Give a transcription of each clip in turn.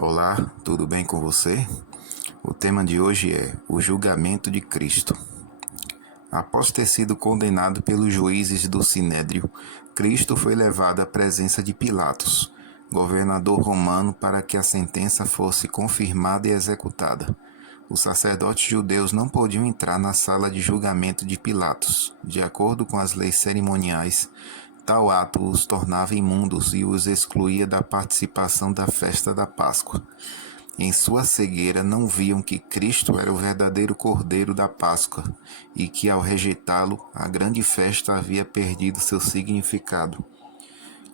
Olá, tudo bem com você? O tema de hoje é o julgamento de Cristo. Após ter sido condenado pelos juízes do Sinédrio, Cristo foi levado à presença de Pilatos, governador romano, para que a sentença fosse confirmada e executada. Os sacerdotes judeus não podiam entrar na sala de julgamento de Pilatos. De acordo com as leis cerimoniais, tal ato os tornava imundos e os excluía da participação da festa da Páscoa. Em sua cegueira não viam que Cristo era o verdadeiro Cordeiro da Páscoa e que, ao rejeitá-lo, a grande festa havia perdido seu significado.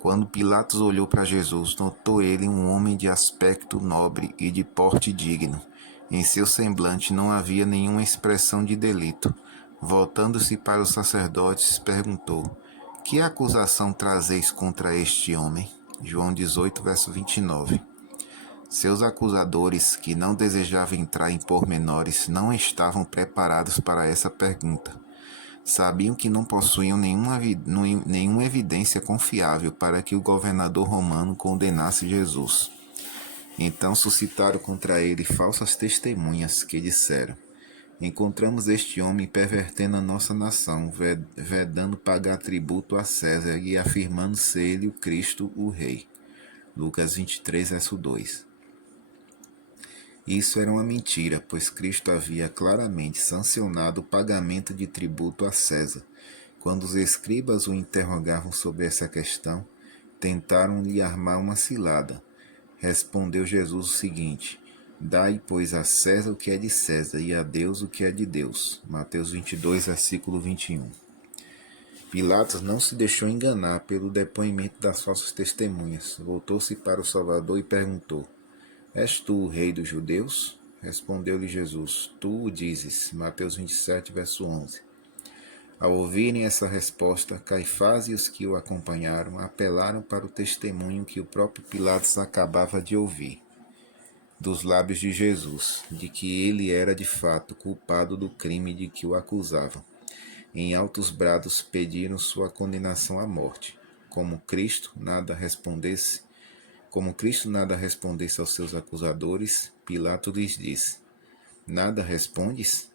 Quando Pilatos olhou para Jesus, notou ele um homem de aspecto nobre e de porte digno. Em seu semblante não havia nenhuma expressão de delito. Voltando-se para os sacerdotes, perguntou: Que acusação trazeis contra este homem? João 18, verso 29. Seus acusadores, que não desejavam entrar em pormenores, não estavam preparados para essa pergunta. Sabiam que não possuíam nenhuma evidência confiável para que o governador romano condenasse Jesus. Então suscitaram contra ele falsas testemunhas que disseram: Encontramos este homem pervertendo a nossa nação, vedando pagar tributo a César e afirmando ser ele o Cristo, o Rei. Lucas 23, verso 2. Isso era uma mentira, pois Cristo havia claramente sancionado o pagamento de tributo a César. Quando os escribas o interrogavam sobre essa questão, tentaram lhe armar uma cilada. Respondeu Jesus o seguinte: Dai, pois, a César o que é de César e a Deus o que é de Deus. Mateus 22, versículo 21. Pilatos não se deixou enganar pelo depoimento das falsas testemunhas. Voltou-se para o Salvador e perguntou: És tu o rei dos judeus? Respondeu-lhe Jesus: Tu o dizes. Mateus 27, verso 11. Ao ouvirem essa resposta, Caifás e os que o acompanharam apelaram para o testemunho que o próprio Pilatos acabava de ouvir dos lábios de Jesus, de que ele era de fato culpado do crime de que o acusavam. Em altos brados pediram sua condenação à morte. Como Cristo nada respondesse aos seus acusadores, Pilatos lhes disse: Nada respondes?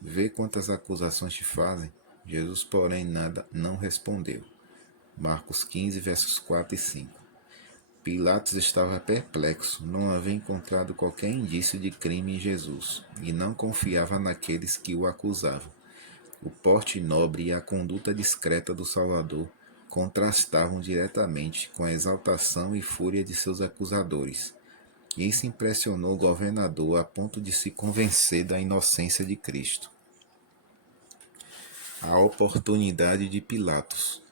Vê quantas acusações te fazem. Jesus, porém, nada não respondeu. Marcos 15, versos 4 e 5. Pilatos estava perplexo, não havia encontrado qualquer indício de crime em Jesus, e não confiava naqueles que o acusavam. O porte nobre e a conduta discreta do Salvador contrastavam diretamente com a exaltação e fúria de seus acusadores. Isso impressionou o governador a ponto de se convencer da inocência de Cristo. A oportunidade de Pilatos.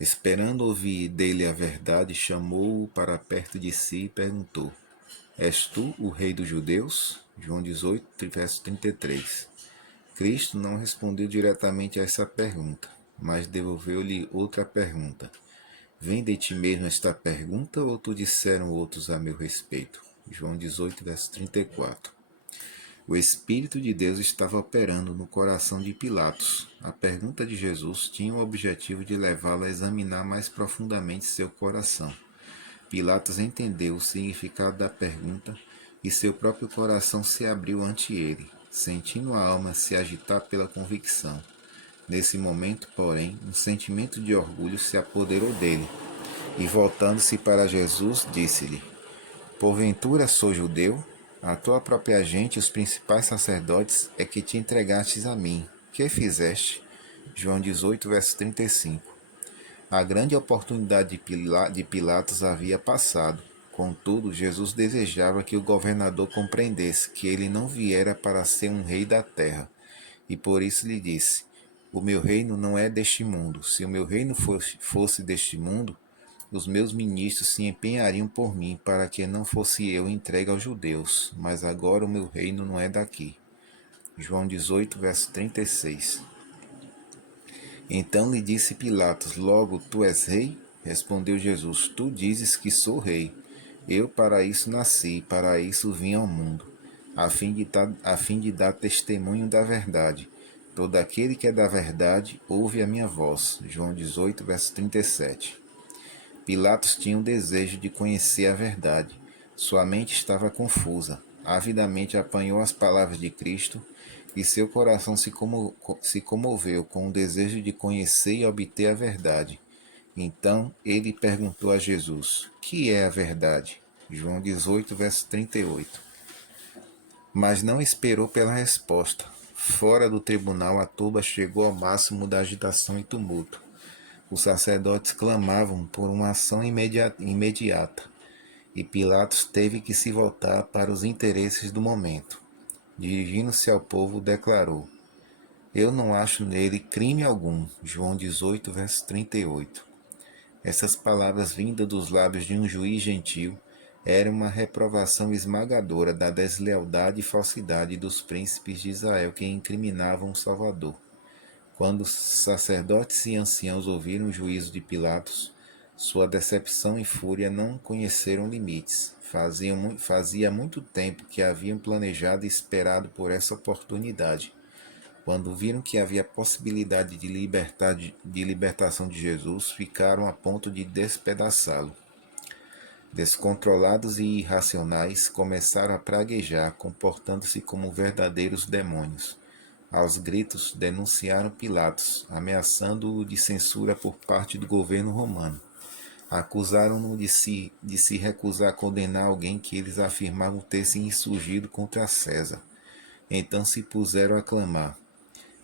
Esperando ouvir dele a verdade, chamou-o para perto de si e perguntou: És tu o rei dos judeus? João 18, verso 33. Cristo não respondeu diretamente a essa pergunta, mas devolveu-lhe outra pergunta: Vem de ti mesmo esta pergunta, ou tu disseram outros a meu respeito? João 18, verso 34. O Espírito de Deus estava operando no coração de Pilatos. A pergunta de Jesus tinha o objetivo de levá-lo a examinar mais profundamente seu coração. Pilatos entendeu o significado da pergunta e seu próprio coração se abriu ante ele, sentindo a alma se agitar pela convicção. Nesse momento, porém, um sentimento de orgulho se apoderou dele, e voltando-se para Jesus, disse-lhe: Porventura sou judeu? A tua própria gente e os principais sacerdotes é que te entregastes a mim. Que fizeste? João 18, verso 35. A grande oportunidade de Pilatos havia passado. Contudo, Jesus desejava que o governador compreendesse que ele não viera para ser um rei da terra, e por isso lhe disse: O meu reino não é deste mundo. Se o meu reino fosse deste mundo, os meus ministros se empenhariam por mim para que não fosse eu entregue aos judeus, mas agora o meu reino não é daqui. João 18, verso 36. Então lhe disse Pilatos: Logo, tu és rei? Respondeu Jesus: Tu dizes que sou rei. Eu para isso nasci, para isso vim ao mundo, a fim de dar testemunho da verdade. Todo aquele que é da verdade ouve a minha voz. João 18, verso 37. Pilatos tinha um desejo de conhecer a verdade. Sua mente estava confusa. Avidamente apanhou as palavras de Cristo e seu coração se comoveu com o desejo de conhecer e obter a verdade. Então ele perguntou a Jesus: Que é a verdade? João 18, verso 38. Mas não esperou pela resposta. Fora do tribunal, a turba chegou ao máximo da agitação e tumulto. Os sacerdotes clamavam por uma ação imediata, e Pilatos teve que se voltar para os interesses do momento. Dirigindo-se ao povo, declarou: Eu não acho nele crime algum. João 18, verso 38. Essas palavras vindas dos lábios de um juiz gentil eram uma reprovação esmagadora da deslealdade e falsidade dos príncipes de Israel que incriminavam o Salvador. Quando os sacerdotes e anciãos ouviram o juízo de Pilatos, sua decepção e fúria não conheceram limites. Fazia muito tempo que haviam planejado e esperado por essa oportunidade. Quando viram que havia possibilidade de libertação de Jesus, ficaram a ponto de despedaçá-lo. Descontrolados e irracionais, começaram a praguejar, comportando-se como verdadeiros demônios. Aos gritos, denunciaram Pilatos, ameaçando-o de censura por parte do governo romano. Acusaram-no de se recusar a condenar alguém que eles afirmavam ter se insurgido contra César. Então se puseram a clamar: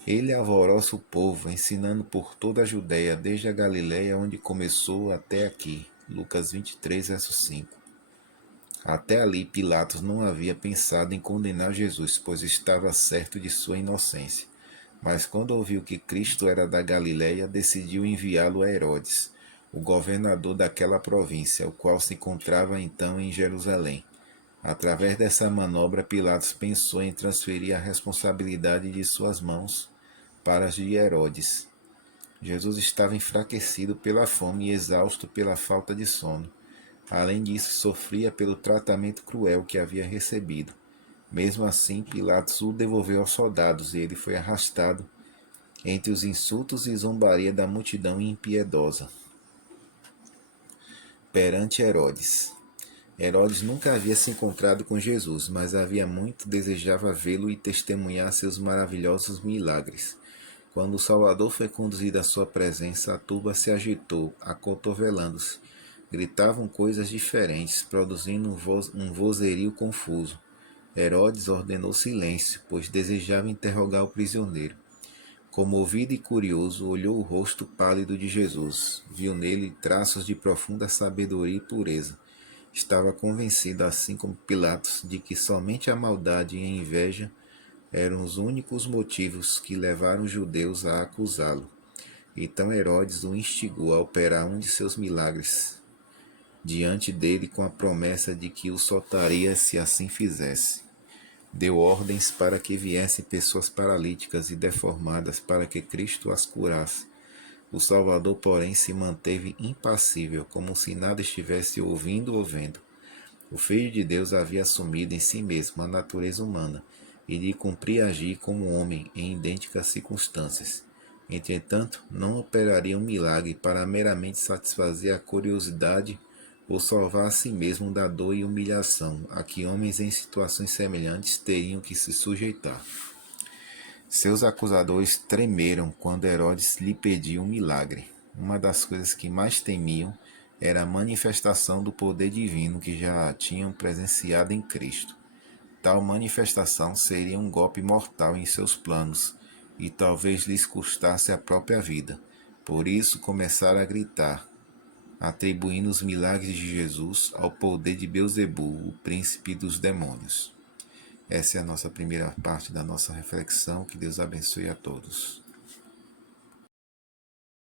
Ele alvoroça o povo, ensinando por toda a Judéia, desde a Galiléia, onde começou, até aqui. Lucas 23, verso 5. Até ali, Pilatos não havia pensado em condenar Jesus, pois estava certo de sua inocência. Mas quando ouviu que Cristo era da Galiléia, decidiu enviá-lo a Herodes, o governador daquela província, o qual se encontrava então em Jerusalém. Através dessa manobra, Pilatos pensou em transferir a responsabilidade de suas mãos para as de Herodes. Jesus estava enfraquecido pela fome e exausto pela falta de sono. Além disso, sofria pelo tratamento cruel que havia recebido. Mesmo assim, Pilatos o devolveu aos soldados e ele foi arrastado entre os insultos e zombaria da multidão impiedosa. Perante Herodes. Herodes nunca havia se encontrado com Jesus, mas havia muito desejava vê-lo e testemunhar seus maravilhosos milagres. Quando o Salvador foi conduzido à sua presença, a turba se agitou, acotovelando-se. Gritavam coisas diferentes, produzindo um vozerio confuso. Herodes ordenou silêncio, pois desejava interrogar o prisioneiro. Comovido e curioso, olhou o rosto pálido de Jesus. Viu nele traços de profunda sabedoria e pureza. Estava convencido, assim como Pilatos, de que somente a maldade e a inveja eram os únicos motivos que levaram os judeus a acusá-lo. Então Herodes o instigou a operar um de seus milagres diante dele com a promessa de que o soltaria se assim fizesse. Deu ordens para que viessem pessoas paralíticas e deformadas para que Cristo as curasse. O Salvador, porém, se manteve impassível, como se nada estivesse ouvindo ou vendo. O Filho de Deus havia assumido em si mesmo a natureza humana e lhe cumpria agir como homem em idênticas circunstâncias. Entretanto, não operaria um milagre para meramente satisfazer a curiosidade ou salvar a si mesmo da dor e humilhação a que homens em situações semelhantes teriam que se sujeitar. Seus acusadores tremeram quando Herodes lhe pediu um milagre. Uma das coisas que mais temiam era a manifestação do poder divino que já tinham presenciado em Cristo. Tal manifestação seria um golpe mortal em seus planos e talvez lhes custasse a própria vida. Por isso começaram a gritar, atribuindo os milagres de Jesus ao poder de Beelzebul, o príncipe dos demônios. Essa é a nossa primeira parte da nossa reflexão. Que Deus abençoe a todos.